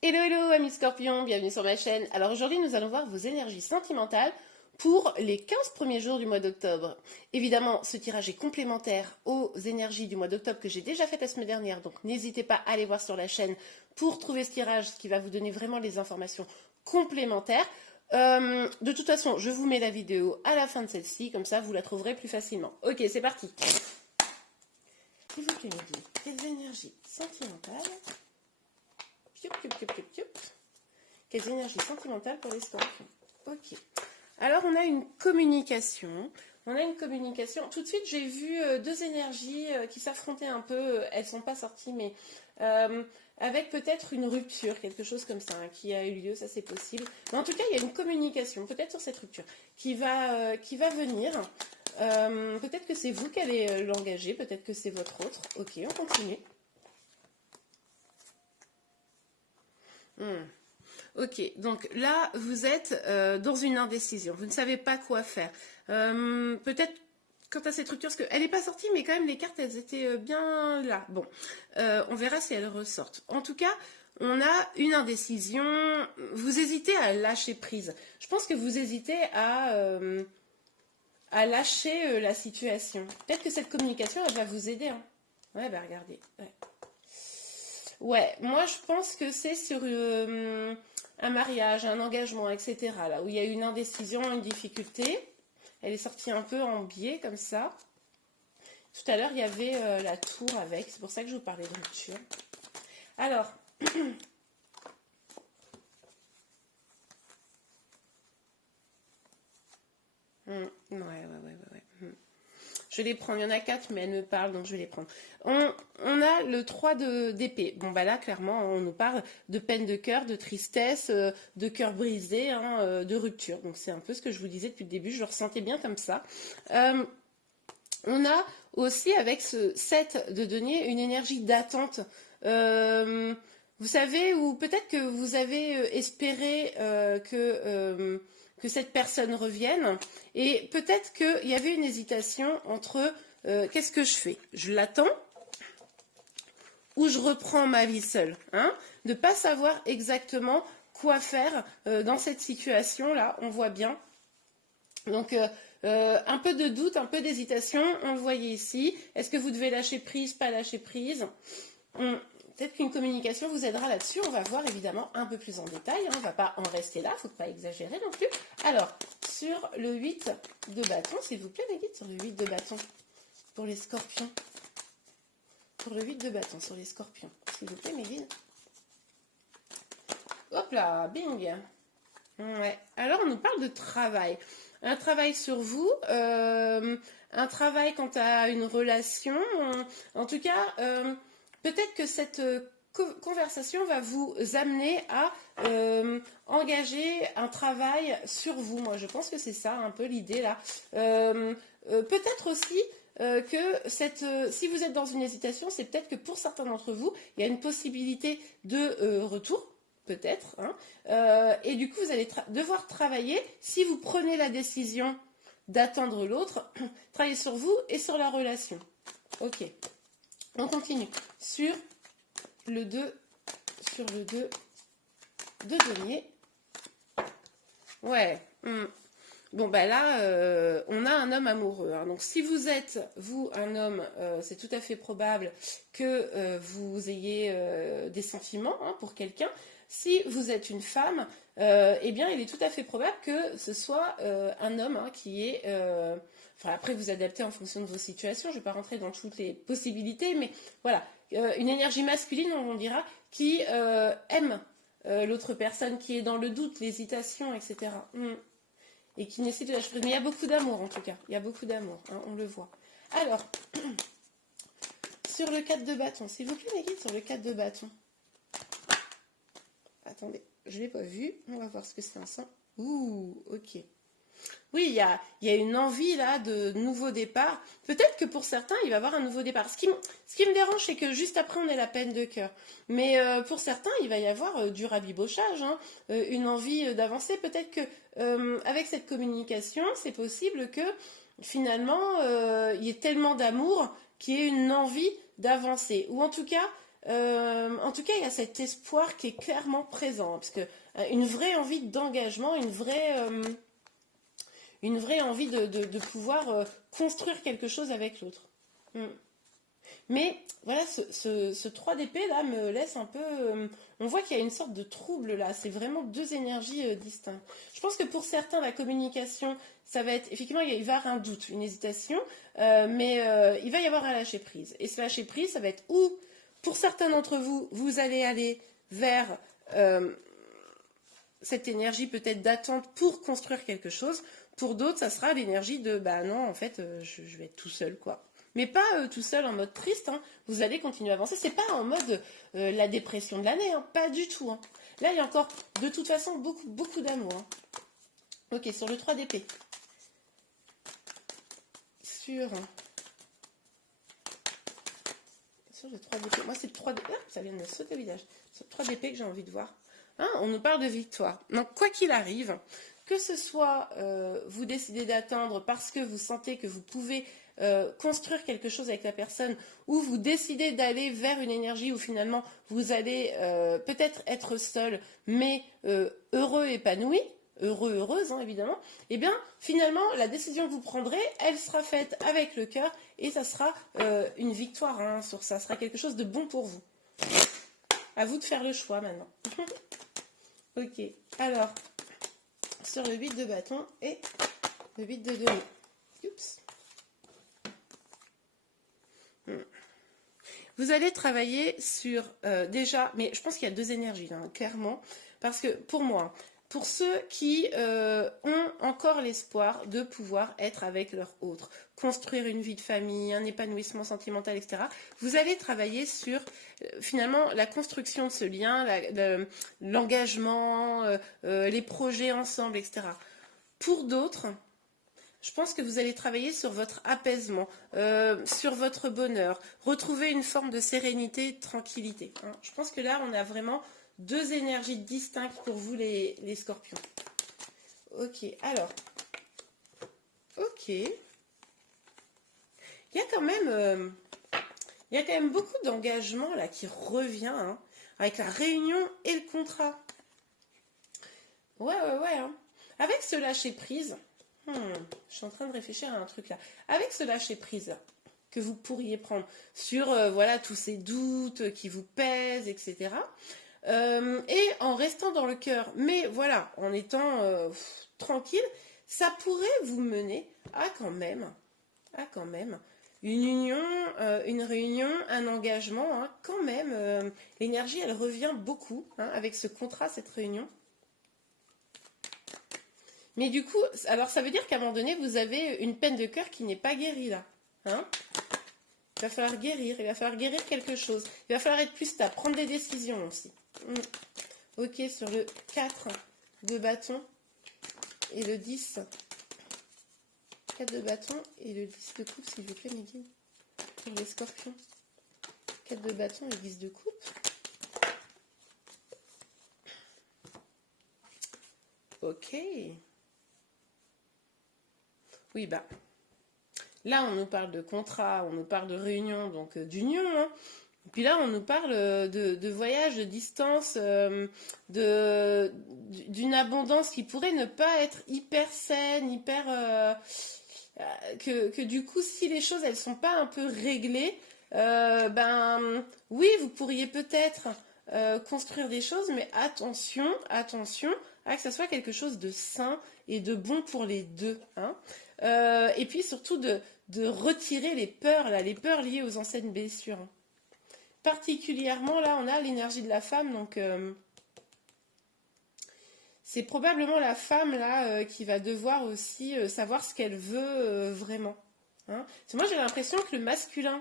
Hello hello amis scorpions, bienvenue sur ma chaîne. Alors aujourd'hui nous allons voir vos énergies sentimentales pour les 15 premiers jours du mois d'octobre. Évidemment ce tirage est complémentaire aux énergies du mois d'octobre que j'ai déjà fait la semaine dernière, donc n'hésitez pas à aller voir sur la chaîne pour trouver ce tirage, ce qui va vous donner vraiment les informations complémentaires. De toute façon je vous mets la vidéo à la fin de celle-ci, comme ça vous la trouverez plus facilement. Ok, c'est parti. S'il vous plaît, mes guides, quelles énergies sentimentales? Pioup, pioup, pioup, pioup, pioup. Quelles énergies sentimentales pour les scorpions? Ok. Alors, on a une communication. On a une communication. Tout de suite, j'ai vu deux énergies qui s'affrontaient un peu. Elles ne sont pas sorties, mais avec peut-être une rupture, quelque chose comme ça, hein, qui a eu lieu. Ça, c'est possible. Mais en tout cas, il y a une communication, peut-être sur cette rupture, qui va venir. Peut-être que c'est vous qui allez l'engager. Peut-être que c'est votre autre. Ok, on continue. Ok, donc là, vous êtes dans une indécision. Vous ne savez pas quoi faire. Peut-être quant à cette rupture, parce qu'elle n'est pas sortie, mais quand même, les cartes, elles étaient bien là. Bon, on verra si elles ressortent. En tout cas, on a une indécision. Vous hésitez à lâcher prise. Je pense que vous hésitez à lâcher la situation. Peut-être que cette communication, elle va vous aider. Hein. Ouais, bah regardez. Ouais. Ouais, moi je pense que c'est sur un mariage, un engagement, etc. Là où il y a une indécision, une difficulté. Elle est sortie un peu en biais comme ça. Tout à l'heure, il y avait la tour avec. C'est pour ça que je vous parlais de rupture. Alors, ouais. Je vais les prendre. Il y en a 4, mais elles me parlent, donc je vais les prendre. On a le 3 d'épée. Bon, bah là, clairement, on nous parle de peine de cœur, de tristesse, de cœur brisé, hein, de rupture. Donc, c'est un peu ce que je vous disais depuis le début. Je le ressentais bien comme ça. On a aussi, avec ce 7 de denier, une énergie d'attente. Vous savez, ou peut-être que vous avez espéré que cette personne revienne, et peut-être qu'il y avait une hésitation entre qu'est-ce que je fais? Je l'attends ou je reprends ma vie seule, hein? De ne pas savoir exactement quoi faire dans cette situation-là, on voit bien. Donc, un peu de doute, un peu d'hésitation, on le voyait ici. Est-ce que vous devez lâcher prise, pas lâcher prise? Peut-être qu'une communication vous aidera là-dessus. On va voir évidemment un peu plus en détail. Hein. On ne va pas en rester là, il ne faut pas exagérer non plus. Alors, sur le 8 de bâton, s'il vous plaît, les guides, sur le 8 de bâton, pour les scorpions. Pour le 8 de bâton, sur les scorpions, s'il vous plaît, mes guides. Hop là, bing. Ouais. Alors, on nous parle de travail. Un travail sur vous, un travail quant à une relation. En tout cas, peut-être que cette conversation va vous amener à engager un travail sur vous. Moi, je pense que c'est ça un peu l'idée là. Peut-être aussi que si vous êtes dans une hésitation, c'est peut-être que pour certains d'entre vous, il y a une possibilité de retour. Peut-être. Hein. Et du coup, vous allez devoir travailler, si vous prenez la décision d'attendre l'autre, travailler sur vous et sur la relation. Ok. On continue. Sur le 2 de denier. Ouais. Bon, bah là, on a un homme amoureux. Hein. Donc, si vous êtes, vous, un homme, c'est tout à fait probable que vous ayez des sentiments hein, pour quelqu'un. Si vous êtes une femme, eh bien, il est tout à fait probable que ce soit un homme hein, qui est... Enfin, après, vous adaptez en fonction de vos situations. Je ne vais pas rentrer dans toutes les possibilités, mais voilà. Une énergie masculine, on dira, qui aime l'autre personne, qui est dans le doute, l'hésitation, etc. Et qui nécessite de lâcher prise. Mais il y a beaucoup d'amour, en tout cas. Il y a beaucoup d'amour, hein, on le voit. Alors, sur le 4 de bâton, s'il vous plaît, les guides, sur le 4 de bâton. Attendez, je ne l'ai pas vu. On va voir ce que c'est ensemble. Ouh, ok. Oui, il y a une envie là de nouveau départ. Peut-être que pour certains, il va y avoir un nouveau départ. Ce qui me dérange, c'est que juste après, on est la peine de cœur. Mais pour certains, il va y avoir du rabibochage, hein, une envie d'avancer. Peut-être que avec cette communication, c'est possible que finalement, il y ait tellement d'amour qu'il y ait une envie d'avancer. Ou en tout cas, En tout cas, il y a cet espoir qui est clairement présent, hein, parce que une vraie envie d'engagement, une vraie envie de pouvoir construire quelque chose avec l'autre. Mm. Mais voilà, ce 3 d'épée là me laisse un peu. On voit qu'il y a une sorte de trouble là. C'est vraiment deux énergies distinctes. Je pense que pour certains, la communication, ça va être. Effectivement, il va y avoir un doute, une hésitation, mais il va y avoir un lâcher prise. Et ce lâcher prise, ça va être où, pour certains d'entre vous, vous allez aller vers cette énergie peut-être d'attente pour construire quelque chose. Pour d'autres, ça sera l'énergie de bah non, en fait, je vais être tout seul, quoi. Mais pas tout seul en mode triste, hein. Vous allez continuer à avancer. C'est pas en mode la dépression de l'année, hein. Pas du tout. Hein. Là, il y a encore de toute façon beaucoup d'amour. Hein. Ok, sur le 3 d'épée. Sur le 3 d'épée. Moi, c'est le 3 d'épée. Ah, ça vient de me sauter au visage. C'est le 3 d'épée que j'ai envie de voir. Hein, on nous parle de victoire. Donc, quoi qu'il arrive, que ce soit vous décidez d'attendre parce que vous sentez que vous pouvez construire quelque chose avec la personne, ou vous décidez d'aller vers une énergie où finalement vous allez peut-être être seul, mais heureux, épanoui, heureuse, hein, évidemment, et bien finalement la décision que vous prendrez, elle sera faite avec le cœur et ça sera une victoire, hein, sur ça sera quelque chose de bon pour vous. À vous de faire le choix maintenant. Ok, alors sur le 8 de bâton et le 8 de denier. Oups. Vous allez travailler sur déjà, mais je pense qu'il y a deux énergies, hein, clairement, parce que pour moi, pour ceux qui ont encore l'espoir de pouvoir être avec leur autre, construire une vie de famille, un épanouissement sentimental, etc., vous allez travailler sur finalement la construction de ce lien, l'engagement, les projets ensemble, etc. Pour d'autres, je pense que vous allez travailler sur votre apaisement, sur votre bonheur, retrouver une forme de sérénité et de tranquillité. Hein. Je pense que là, on a vraiment deux énergies distinctes pour vous, les scorpions. Ok, alors. Ok. Il y a quand même beaucoup d'engagement là qui revient, hein, avec la réunion et le contrat. Ouais. Hein. Avec ce lâcher prise. Je suis en train de réfléchir à un truc là. Avec ce lâcher prise que vous pourriez prendre sur voilà tous ces doutes qui vous pèsent, etc. Et en restant dans le cœur, mais voilà, en étant tranquille, ça pourrait vous mener à quand même une union, une réunion, un engagement. Hein, quand même, l'énergie, elle revient beaucoup, hein, avec ce contrat, cette réunion. Mais du coup, alors ça veut dire qu'à un moment donné, vous avez une peine de cœur qui n'est pas guérie là. Hein, il va falloir guérir quelque chose. Il va falloir être plus stable, prendre des décisions aussi. Ok, sur le 4 de bâton et le 10. 4 de bâton et le 10 de coupe, s'il vous plaît, mes guides. Pour les scorpions. 4 de bâton et 10 de coupe. Ok. Oui, bah. Là, on nous parle de contrat, on nous parle de réunion, donc d'union. Hein. Et puis là, on nous parle de voyage, de distance, d'une abondance qui pourrait ne pas être hyper saine, hyper... que du coup, si les choses, elles sont pas un peu réglées, ben oui, vous pourriez peut-être construire des choses, mais attention à que ça soit quelque chose de sain et de bon pour les deux. Hein. Et puis surtout de retirer les peurs liées aux anciennes blessures. Particulièrement là, on a l'énergie de la femme, donc c'est probablement la femme là qui va devoir aussi savoir ce qu'elle veut vraiment. Hein. Parce que moi j'ai l'impression que le masculin,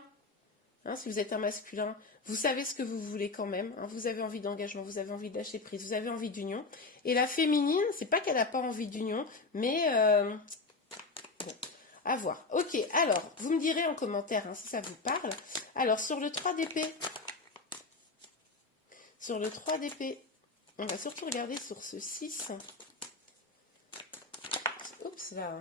hein, si vous êtes un masculin, vous savez ce que vous voulez quand même. Hein, vous avez envie d'engagement, vous avez envie de lâcher prise, vous avez envie d'union. Et la féminine, c'est pas qu'elle n'a pas envie d'union, mais bon, à voir. Ok, alors, vous me direz en commentaire hein, si ça vous parle. Alors, sur le 3 d'épée, on va surtout regarder sur ce 6. Oups, là.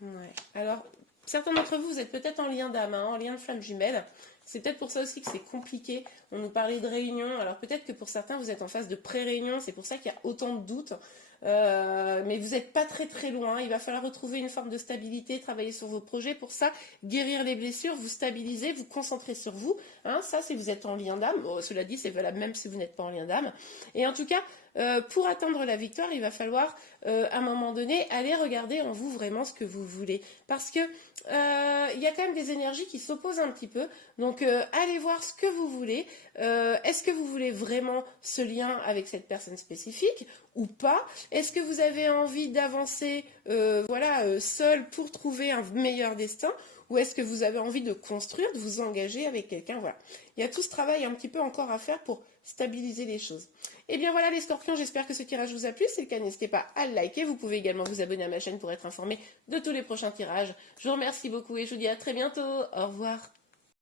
Ouais. Alors, certains d'entre vous, vous êtes peut-être en lien d'âme, hein, en lien de flamme jumelle. C'est peut-être pour ça aussi que c'est compliqué. On nous parlait de réunion. Alors peut-être que pour certains, vous êtes en phase de pré-réunion. C'est pour ça qu'il y a autant de doutes. Mais vous n'êtes pas très très loin. Il va falloir retrouver une forme de stabilité, travailler sur vos projets. Pour ça, guérir les blessures, vous stabiliser, vous concentrer sur vous. Hein, ça, si vous êtes en lien d'âme. Bon, cela dit, c'est valable même si vous n'êtes pas en lien d'âme. Et en tout cas, pour atteindre la victoire, il va falloir, à un moment donné, aller regarder en vous vraiment ce que vous voulez. Parce que il y a quand même des énergies qui s'opposent un petit peu. Donc, allez voir ce que vous voulez. Est-ce que vous voulez vraiment ce lien avec cette personne spécifique ou pas? Est-ce que vous avez envie d'avancer seul pour trouver un meilleur destin? Ou est-ce que vous avez envie de construire, de vous engager avec quelqu'un? Voilà. Il y a tout ce travail un petit peu encore à faire pour stabiliser les choses. Et bien voilà les scorpions, j'espère que ce tirage vous a plu. Si c'est le cas, n'hésitez pas à le liker. Vous pouvez également vous abonner à ma chaîne pour être informé de tous les prochains tirages. Je vous remercie beaucoup et je vous dis à très bientôt. Au revoir.